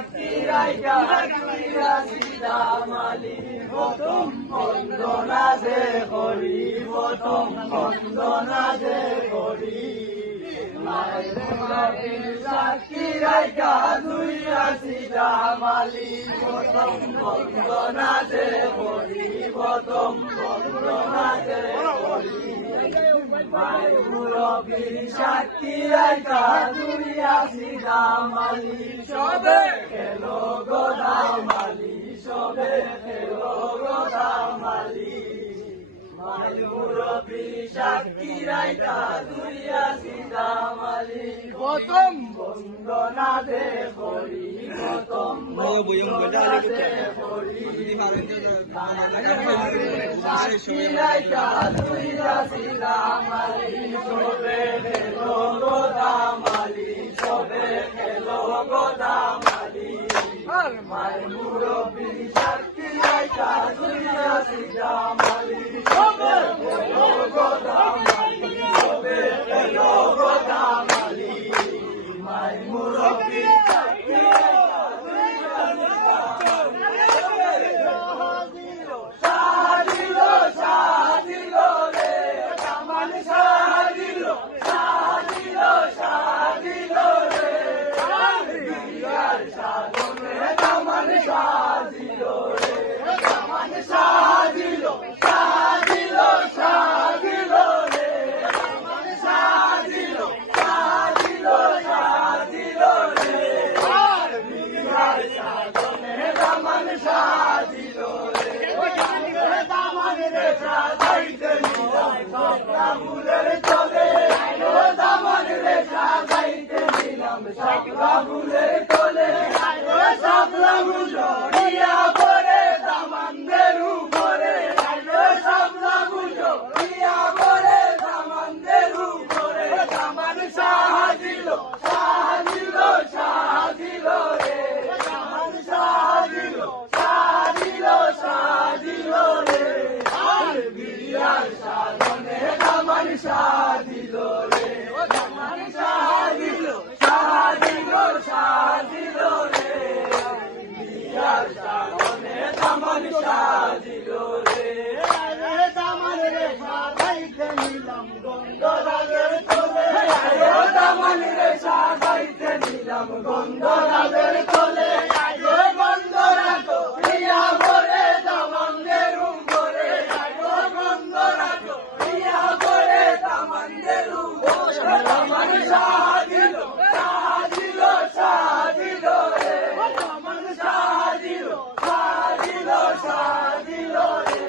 সাক্ষী রাইকা তুইরা সিদামালি প্রথম বন্দনা যে করি প্রথম বন্দনা যে করি সাক্ষী রাইকা তুইরা সিদামালি প্রথম বন্দনা যে করি প্রথম বন্দনা যে করি মুরব্বীর সাক্ষী রাইকা তুইরা সিদামালি সবে খেলো গোদামালি সবে খেলো গোদামালি মুরব্বীর সাক্ষী রাইকা তুইরা সিদামালি প্রথম বন্দনা দে করি প্রথম বন্দনা দে করি সাক্ষী রাইকা তুইরা সিদামালি সবে খেলো গোদামালি সবে খেলো গোদামালি মায়ের মুরব্বীর সাক্ষী রাইকা তুইরা সিদামালি সবে খেলো গোদামালি সবে খেলো গোদামালি মায়ের মুরব্বীর সাক্ষী রাইকা তুইরা সাদিল রে দামান সাদিল সাদিল রে বিয়ার সাধনে দামান সাদিল রে দামান সাদিল সাদিল সাদিল রে দামান সাদিল সাদিল সাদিল রে বিয়ার সাধনে দামান সাদিল রে দামান রে সাজাইতে নিলাম সকলা ফুলের তলে দামান রে সাজাইতে নিলাম সকলা ফুলের তলে সকলা ফুল রিয়া পরে দামানদের উপরে সকলা ফুল রিয়া পরে দামানদের উপরে দামান সাহায্য সাহায্য সাহায্য রে দামান সাহায্য সাহায্য সাহায্য রে বিয়ার সাধনে দামান সাধিল রে দামান সাধিল সাধিল সাধিল রে বিয়ার সাধনে দামান সাধিল রে দামান রে সাজাইতে নিলাম গন্ধরাজের তলে দামান রে সাজাইতে নিলাম গন্ধরাজের তলে গন্ধরাজ রিয়া ভরে দামানদের উপরে গন্ধরাজ রিয়া ভরে দামানদের উপরে দামান সাধিল সাধিল সাধিল রে দামান সাধিল সাধিল সাধিল রে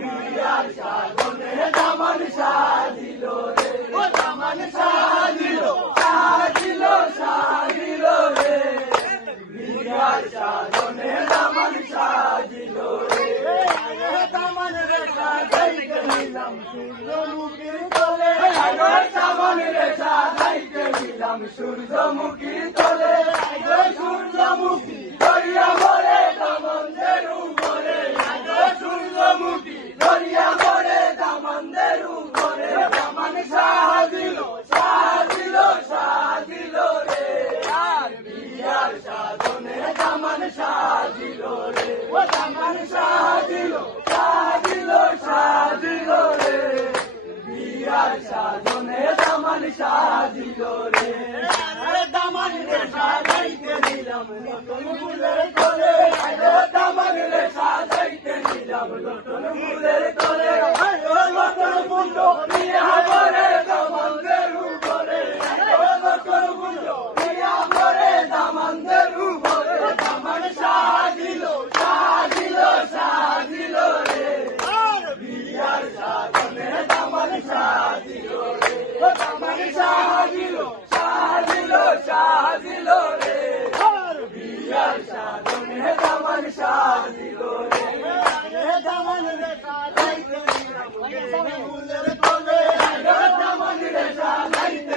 বিয়ার সাধনে দামান সাধিল রে দামান সাধিল সাধিল সাধিল রে বিয়ার সাধনে দামান সাধিল রে দামান রে সাজাইতে নিলাম সূর্যমুখীর তলে দামান রে সাজাইতে নিলাম সূর্যমুখীর তলে সূর্যমুখী দরিয়া ভরে দামানদের উপরে সূর্যমুখী দরিয়া ভরে দামানদের উপরে দামান সাধিল সাধিল সাধিল রে বিয়ার সাধনে দামান সাধিল রে দামান সাধিল সাধিল সাধিল রে বিয়ার সাধনে দামান সাধিল রে দামান রে সাজাইতে নিলাম নতুন ফুলের তলে দামান রে সাজাইতে নিলাম নতুন ফুলের তলে নতুন ফুল রিয়া ভরে দামানদের উপরে নতুন ফুল রিয়া ভরে দামানদের উপরে দামান সাধিল সাধিল সাধিল রে বিয়ার সাধনে দামান সাধিল রে দামান সাধিল সাধিল সাধিল রে বিয়ার সাধনে দামান সাধিল রে দামান রে সাজাইতে নিলাম ফুলের তলে দামান রে সাজাইতে